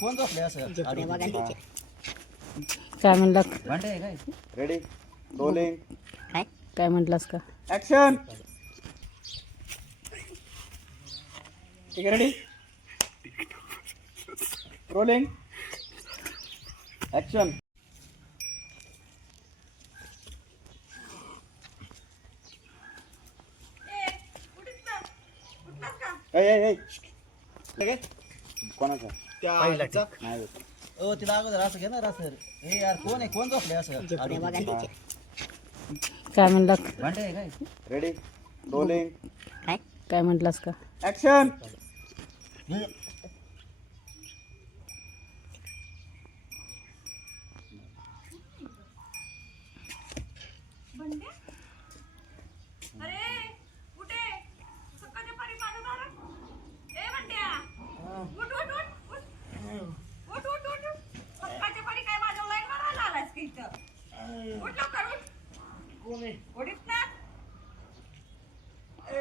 कोण झोपले असं काय म्हणलास भांडे आहे काय? रेडी रोलिंग काय म्हटलास का ऍक्शन ठीक आहे रेडी रोलिंग ऍक्शन कोणाचा नाही ओ तिला अगोदर असं घे ना रासर. ए यार कोण आहे? कोण झोपले असं काय म्हणलास भांडे आहे काय? रेडी रोलिंग काय म्हटलास का ऍक्शन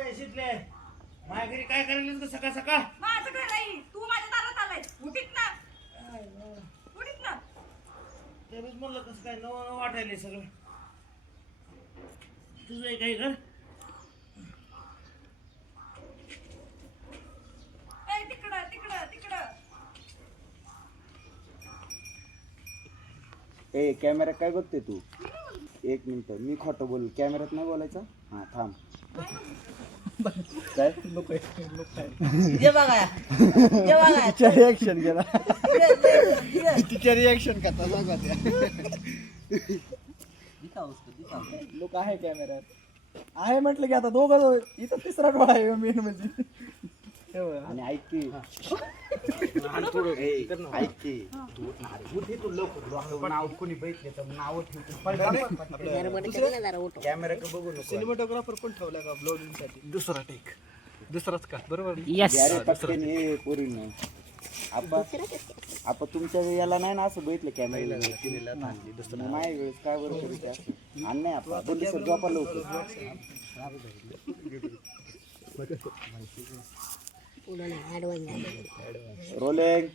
माझ्या घरी काय करायला सकाळ सकाळ माझं घर आहे तू माझ्या दारात आलाय उठीत ना उठीत ना त्यावेळेस म्हणलं कसं काय नवं वाटायलंय सगळं तुझं आहे काही घर तिकडं तिकडं तिकडं ए कॅमेरा काय बघते तू एक मिनिट मी खोटं बोल कॅमेऱ्यात नाही बोलायचं हा थांब काय ये बघा ये बघा तिच्या रिॲक्शन केला दिखाओ तिच्या रिॲक्शन का तसा उसको दिखाओ. लोक आहे कॅमेऱ्यात आहे म्हटलं की आता दोघं इथं तिसरा डोळा आहे मेन म्हणजे आणि ऐक की ऐक की नाव कोणी बैठले तर नाव कॅमेरा का बघू नको सिनेमॅटोग्राफर पण ठेवला का ब्लॉगिंग साठी? दुसरा टेक दुसराच का बरोबर. यस अरे पटकन हे पोरींनो आपण तुमच्या याला नाही ना असं बैठले कॅमेरा नाही वेळेस काय बरं करू आणि नाही आपण दोन दिवसात झोपा लवकर रोलिंग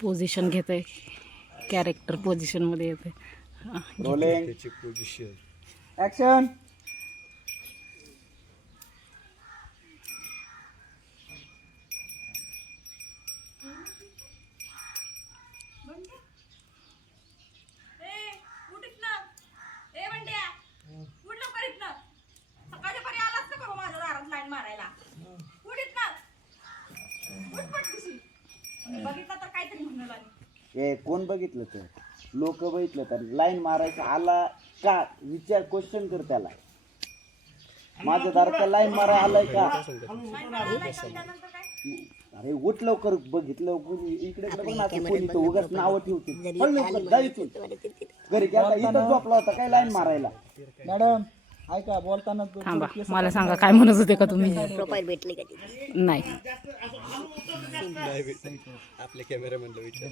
पोझिशन घेतोय कॅरेक्टर पोझिशन मध्ये येते रोलिंग ऍक्शन उठीत ना ए बंड्या उठ लवकर इथनं सकाळच्या परी आलाच ना करू माझ्या दारात लाईन मारायला उठीत ना उठ पटकशी बघितलं तर काहीतरी म्हणणं लागेल ए कोण बघितलं तर लोक बघितलं तर लाईन मारायचं आला का विचार क्वेश्चन कर त्याला माझं दारका लाईन मारा आलाय का त्यानंतर काय अरे उठ लवकर बघितलं कोणी इकडे बघ ना असं कोणी तर उगाच नावं ठेवते पळ लवकर जा इथून. घरी गेला इथं झोपला होता काय लाईन मारायला मॅडम ऐका बोलताना थांबा मला सांगा काय म्हणत होते का तुम्ही प्रोफाईल भेटली का नाही आपल्या कॅमेरा म्हणलं विचार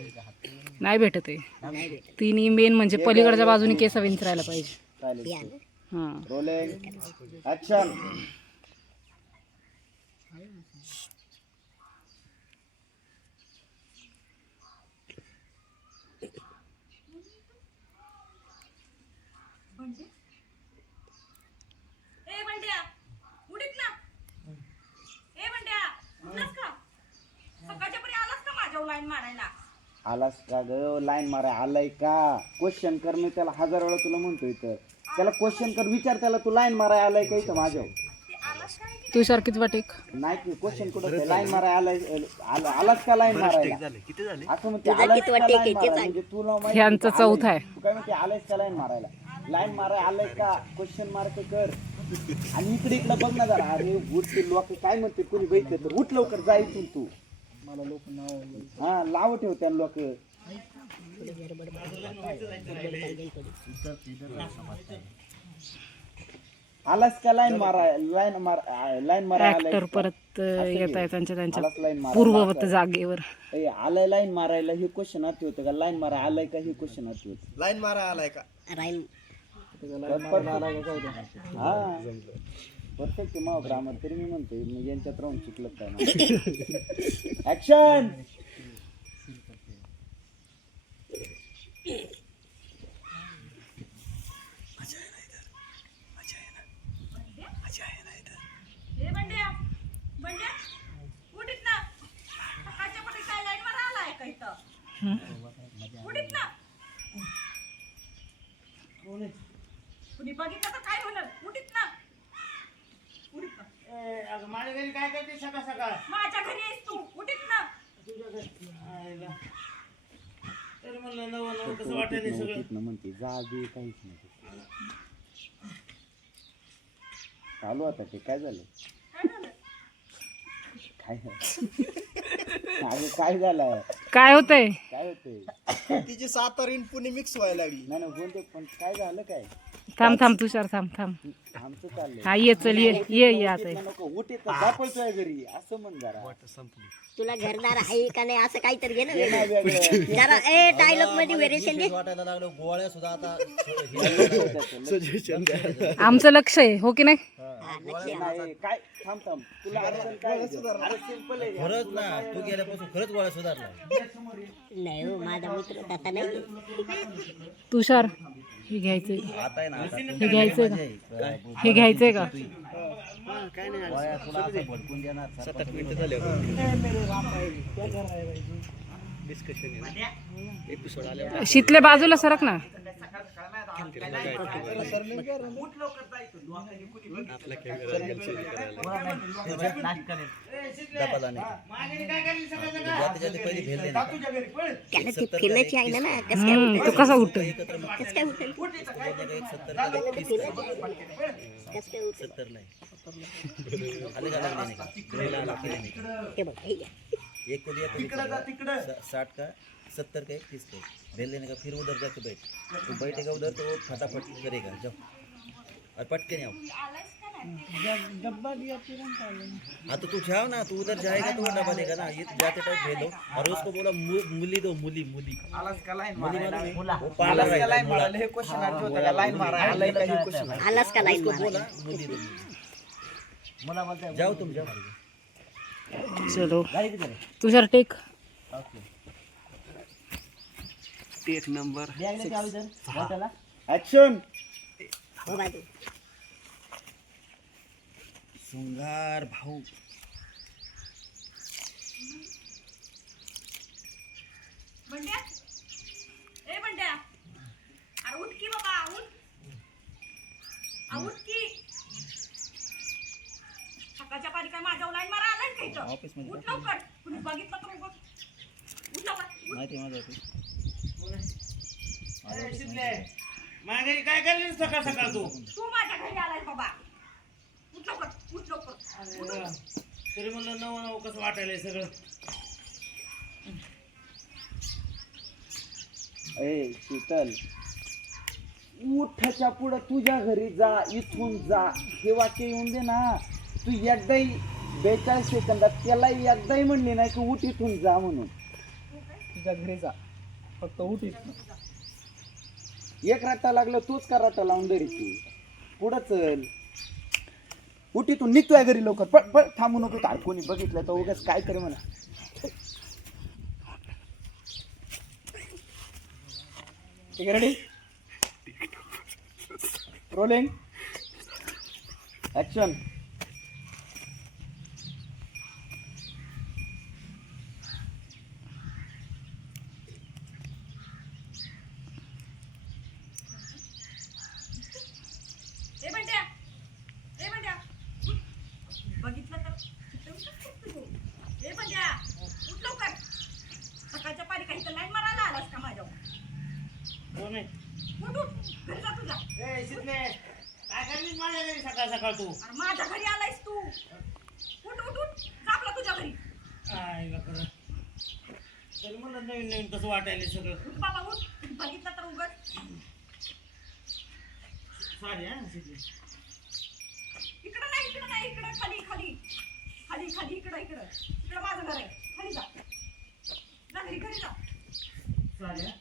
नाही भेटत आहे तिन्ही मेन म्हणजे पलीकडच्या बाजूने केस विंचरायला पाहिजे चालेल हां रोलिंग ऍक्शन ए बंड्या उठीत ना ए बंड्या उठलास का सकाळच्या परी आलास का माझ्यावर लाईन मारायला आलास का ग लाईन माराय आलाय का क्वेश्चन कर मी त्याला 1000 वेळा तुला म्हणतोय तर त्याला क्वेश्चन कर विचार त्याला तू लाईन माराय आलाय का इथं माझ्यावर ते आलास काय की तू सारखीच वाटेक नाही की क्वेश्चन कुठं लाईन माराय आलाय आलास का लाईन मारायला किती झाले? असं म्हणते आलास का line मारायला? म्हणजे तुला माहिती ह्यांचं तू चौथा आलाय. आहे तू काय म्हणते आलायस का लाईन मारायला लाईन माराय आलाय का क्वेश्चन मार्क कर आणि इकडे बघ ना जरा अरे उठ ते लोक काय म्हणते कोणी बैठले तर उठ लवकर जा इथून तू मला लोक नाव हा लाव ठेवत्या लोक आलास का लाईन मारा ऍक्टर परत येत आहे त्यांच्या आलास line मारायला. पूर्ववत जागेवर आलाय लाईन मारायला हे क्वेश्चन आठवत होतं का लाईन मारा आलाय का हे क्वेश्चन आठवत लाईन मारा आलाय का? राहील हा परफेक्ट आहे माव ग्रामर, तरी मी म्हणतोय मग यांच्यात राहून चुकलं काय. ऍक्शन. ए बंड्या बंड्या उठ इथनं. सकाळच्या परी काय लाईन मारा आलाय का इथं? उठ इथनं. कुणी बघितलं तर काय होणार? उठ इथनं. उठ इथनं. अगं माझ्या घरी काय करते सकाळ सकाळ? माझ्या घरी आहेस तू. उठ इथनं. तुझ्या घरी आईला. तरी म्हणलं नवं नवं कसं वाटायला सगळं. म्हणते जा बी काहीच नाही. चालू आता ते काय झालं? काय झालं? काय अरे काय झालं? काय होतंय? काय होतंय? तिची सातारा इन पुणे मिक्स व्हायला लागली. नाही नाही बोलते, पण काय झालं? काय थांब थांब तुषार थांब थांब. आमचं चाललंय. हा ये चल ये आता. नको उठ येतं दापळतोय घरी असं म्हण जरा. तुला घरदार आहे का नाही असं काहीतरी घे ना ते नाही वेगळं. जरा ए डायलॉग मध्ये व्हेरिएशन दे. आमचं लक्ष आहे हो की नाही? नाही काय थांब थांब तुला अडचण काय आहे? अरे सिंपल आहे. खरंच ना, तू गेल्यापासून खरंच गोळ्या सुधारला. नाही हो माझा मित्र तसा नाही. तुषार हे घ्यायचंय, आता आहे ना, आता हे घ्यायचंय का? हे घ्यायचंय का? गोळ्या तुला असं भडकून देणार. 7-8 मिनिटं झाले. डिस्कशन एपिसोड आले. शीतले बाजूला सरक ना. आपला कॅमेरा डबा नाही. माझ्या घरी काय करते सकाळ सकाळ? जाते जाते पहिली भेल नाही. तुझ्या घरी पळ. त्याला ती फिरण्याची आहे ना कसं काय उठेल? तो कसा उठतो? कसं काय उठेल? एक 70 कसं काय उठेल? 70 नाही. आले का लागले नाही का? गोळ्या लागले नाही का? हे बघ हे घ्या. एक को दिया तो 60 का 70 का 30 का भेल लेने का. फिर उधर जाके बैठ. तू बैठेगा उधर तो वो फटाफट करेगा. जाओ और पट के नहीं आओ. हाँ तो तू जाओ ना, तू उधर जाएगा तो वो डब्बा देगा ना. ये जाते टाइम भेल दो और उसको बोला मूली दो. मूली मूली वो पाला रहेगा. हे क्वेश्चन होतं का लाईन मारा आलाय का हे क्वेश्चन आहे. आलास का लाईन बोला मारा? मूली दो. जाओ तुम जाओ. चलो Tushar take. Take number action. हो बाजू. सुंगार भाऊ. बंड्या ए बंड्या अरे उठ की बाबा उठ. उठ की. सकाळच्या पारी काय माझ्या लाईन मारा आलाय का इथं? ऑफिस मध्ये उठ लवकर. कुणी बघितलं तर उगाच. उठ लवकर. उठ. माहिती आहे माझं ऑफिस. अरे शितले, माझ्या घरी काय करते सकाळ सकाळ तू? तू माझ्या घरी आलाय बाबा. उठ लवकर. उठ लवकर. अरे, तरी म्हणलं नवं नवं कसं वाटायला सगळं. ए शीतल, उठाच्या पुढं तुझ्या घरी जा, इथून जा हे वाक्य येऊन दे ना. तू एकदाही 42 सेकंदात त्याला एकदाही म्हणली नाही की उठ इथून जा म्हणून. तुझ्या घरी जा, फक्त उठ इथनं. एक रट्टा लागला तोच का रट्टा लावून दरी तू पुढं चल. उठ इथून निघतोय घरी लवकर. पळ पळ थांबू नको. तार कोणी बघितलं तर उगाच काय करे म्हणा. ठीक आहे रेडी. Rolling action. ए बंड्या ए बंड्या उठ. बघितलं तर इथं उठत तू. ए बंड्या उठ लवकर. सकाळच्या पारी काही तर लाईन मारायला आलास का माझ्यावर? हो नाही. उठ उठ. घरी जा तुझ्या. ए शितले, काय करते माझ्या घरी सकाळ सकाळ तू? अरे माझ्या घरी आलायस तू. उठ उठ उठ. जापला तुझ्या घरी. आईला खरं. तरी म्हणलं नवीन नवीन कसं वाटायला सगळं. उठ बाबा उठ. बघितलं तर उगाच. सॉरी हा शितले. इकडं नाही इकडं नाही इकडं खाली खाली खाली खाली इकडं इकडं इकडं माझं घर आहे. खाली जा. जा घरी घरी जा. सॉरी हा.